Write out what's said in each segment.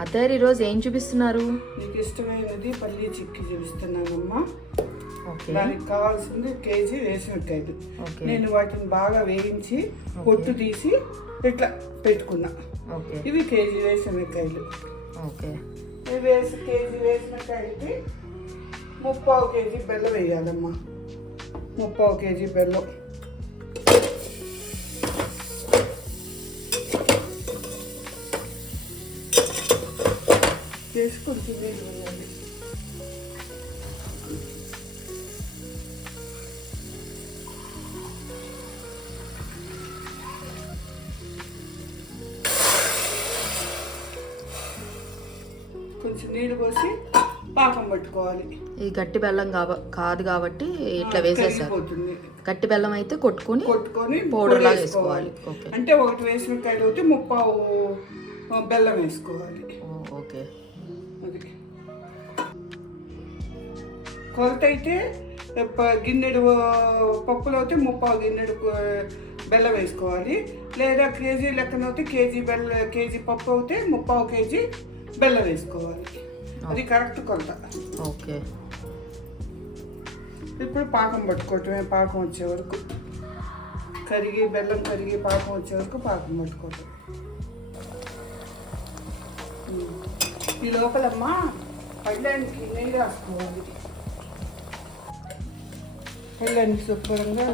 అత్తయ్య ఈరోజు ఏం చూపిస్తున్నారు? నీకు ఇష్టమైనది పల్లీ చిక్కీ చూపిస్తున్నానమ్మా. ఓకే. దానికి కావాల్సింది కేజీ వేసినకాయలు. నేను వాటిని బాగా వేయించి పొట్టు తీసి ఇట్లా పెట్టుకున్నా. ఇవి కేజీ వేసినకాయలు. ఓకే. ఇవి కేజీ వేసినకాయలకి 3/4 కేజీ బెల్లం వేయాలమ్మా. 3/4 కేజీ బెల్లం వేసి కొంచెం నీళ్ళు వేయాలి. కొంచెం నీళ్ళు పోసి పాకం పట్టుకోవాలి. ఈ గట్టి బెల్లం కాదు కాబట్టి ఇట్లా వేసేసారు. గట్టి బెల్లం అయితే కొట్టుకొని పౌడర్ లాగా వేసుకోవాలి. అంటే ఒకటి వేసినకాయలు అయితే 3/4 బెల్లం వేసుకోవాలి. ఓకే. అది కొలత అయితే గిన్నెడు పప్పులో అయితే 3/4 గిన్నెడు బెల్లం వేసుకోవాలి. లేదా కేజీ లెక్కన అయితే కేజీ పప్పు అయితే 3/4 కేజీ బెల్లం వేసుకోవాలి. అది కరెక్ట్ కొలత. ఓకే. ఇప్పుడు పాకం పట్టుకోవటమే. పాకం వచ్చే వరకు బెల్లం కరిగి పాకం వచ్చే వరకు పాకం పట్టుకోవటం. ఈ లోపలమ్మా పళ్ళానికి నెయ్యి రాసుకోవాలి. పళ్ళానికి శుభ్రంగా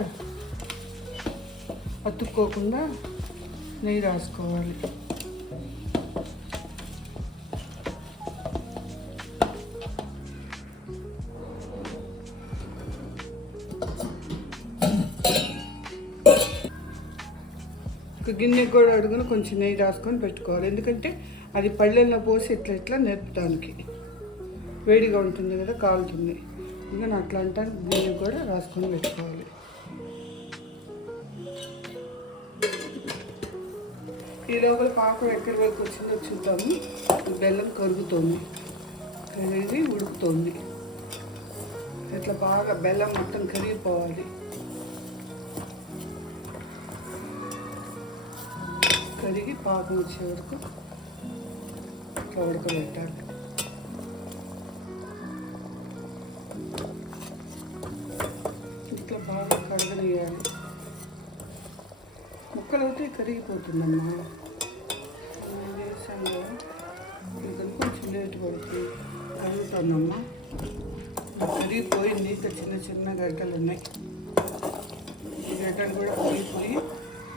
అతుక్కోకుండా నెయ్యి రాసుకోవాలి. గిన్నెకి కూడా అడుగున కొంచెం నెయ్యి రాసుకొని పెట్టుకోవాలి. ఎందుకంటే అది పళ్ళెల్లో పోసి ఇట్లా నేర్పడానికి వేడిగా ఉంటుంది కదా, కాలుతుంది. ఇంకా అట్లా అంటాను గిన్నె కూడా రాసుకొని పెట్టుకోవాలి. ఈ లోపల పాకం ఎక్కడి వరకు వచ్చిందో చూద్దాము. బెల్లం కరుగుతుంది, కరిగి ఉడుకుతుంది. ఇట్లా బాగా బెల్లం మొత్తం కరిగిపోవాలి. కరిగి పాకం వచ్చే వరకు ఇట్లా ఉడకబెట్టాలి. ఇట్లా బాగా కడగనియాలి. ముక్కలు అయితే కరిగిపోతుందమ్మా. వేసాను ఇంకా కొంచెం లేట్ పడుతుంది. కరుగుతుందమ్మా. కరిగిపోయింది. ఇంకా చిన్న గడ్డలు ఉన్నాయి. ఈ గడ్డలు కూడా కరిగిపోయి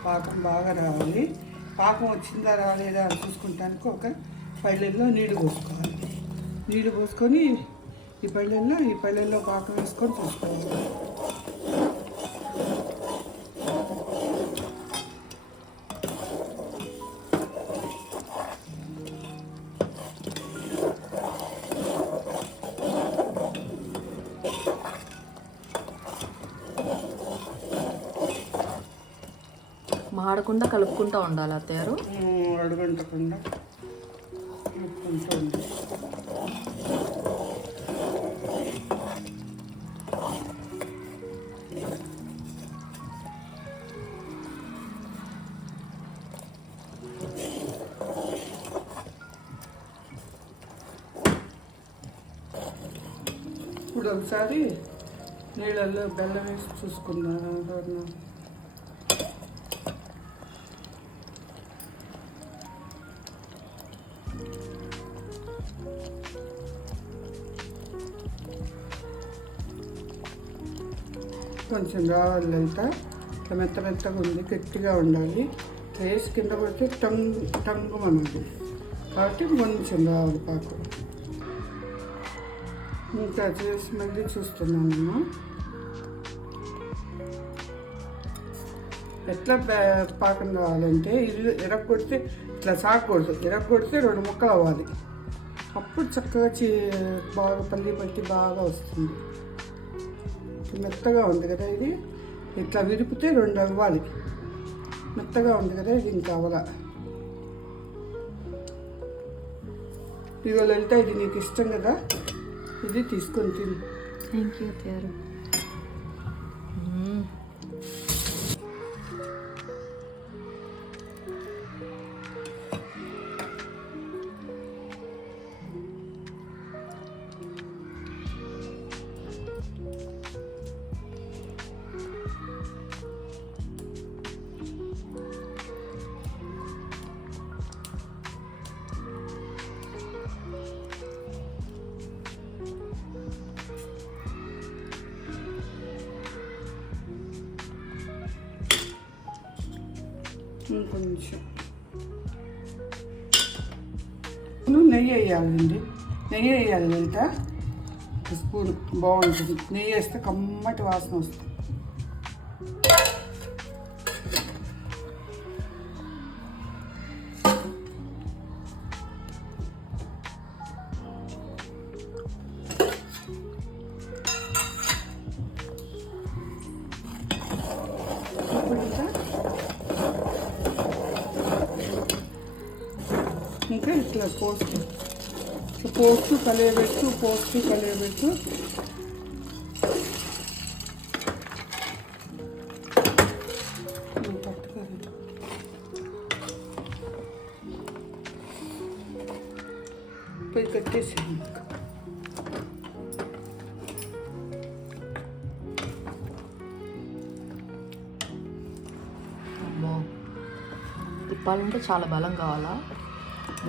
పాకం బాగా రావాలి. పాకం వచ్చిందా రాలేదా అని చూసుకుంటానికి ఒక పళ్ళెల్లో నీళ్ళు పోసుకోవాలి. నీళ్ళు పోసుకొని ఈ పళ్ళెల్లో పాకం వేసుకొని చూసుకోవాలి. మాడకుండా కలుపుకుంటూ ఉండాలి అత్తయ్యారు. అడుగంటకుండా కలుపుకుంటూ ఉండాలి. ఇప్పుడు ఒకసారి నీళ్ళల్లో బెల్లం వేసి చూసుకున్నాను. కొంచెం రావాలి. ఇట్లా మెత్తగా ఉంది, గట్టిగా ఉండాలి. వేసి కింద పడితే టంగు అన్నది. కాబట్టి కొంచెం రావాలి పాకు. ఇంకా చేసి మళ్ళీ చూస్తున్నాను. ఎట్లా పాకం కావాలంటే ఇది ఎరగొడితే ఇట్లా సాగకూడదు. ఎరగొడితే 2 ముక్కలు అవ్వాలి. అప్పుడు చక్కగా బాగా పల్లి పట్టి బాగా వస్తుంది. మెత్తగా ఉంది కదా ఇది. ఇట్లా విరిపితే 2 అవ్వాలి. మెత్తగా ఉంది కదా ఇది, ఇంకా అవ్వాల. ఇదిగో లలిత, ఇది నీకు ఇష్టం కదా, ఇది తీసుకొని తిను. థ్యాంక్ యూ అత్తయ్యారు. ఇంకొంచెం నెయ్యి వేయాలండి. నెయ్యి వేయాలి ఎంత స్పూన్ బాగుంటుంది. నెయ్యి వేస్తే కమ్మటి వాసన వస్తుంది. ఇంకా ఇట్లా పోస్తూ కలియబెట్టు పోయి కట్టేసాను. తిప్పాలంటే చాలా బలం కావాలా?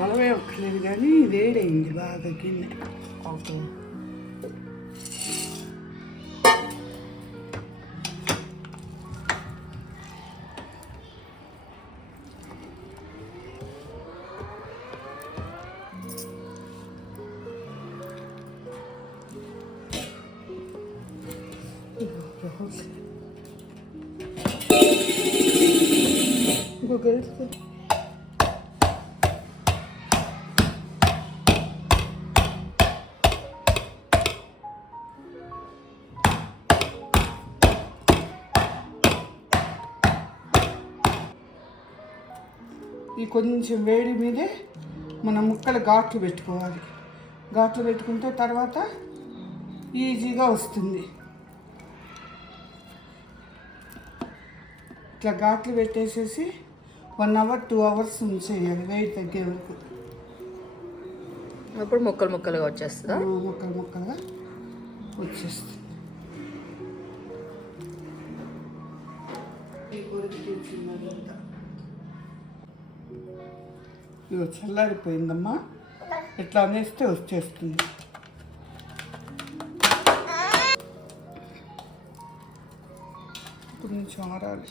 నలభై ఒక్కలేదు కానీ వేడైంది బాగా గిన్నె. ఓకే. గెలుస్తుంది. ఈ కొంచెం వేడి మీదే మనం ముక్కలు ఘాట్లు పెట్టుకోవాలి. ఘాట్లు పెట్టుకుంటే తర్వాత ఈజీగా వస్తుంది. ఇట్లా ఘాట్లు పెట్టేసేసి 1 hour 2 hours ఉంచేయాలి వేడి తగ్గే వరకు. అప్పుడు ముక్కలుగా వచ్చేస్తుందా? ముక్కలుగా వచ్చేస్తుంది. ఇదిగో చల్లారిపోయిందమ్మా. ఇట్లా అనేస్తే వచ్చేస్తుంది. కొంచెం ఆరాలి.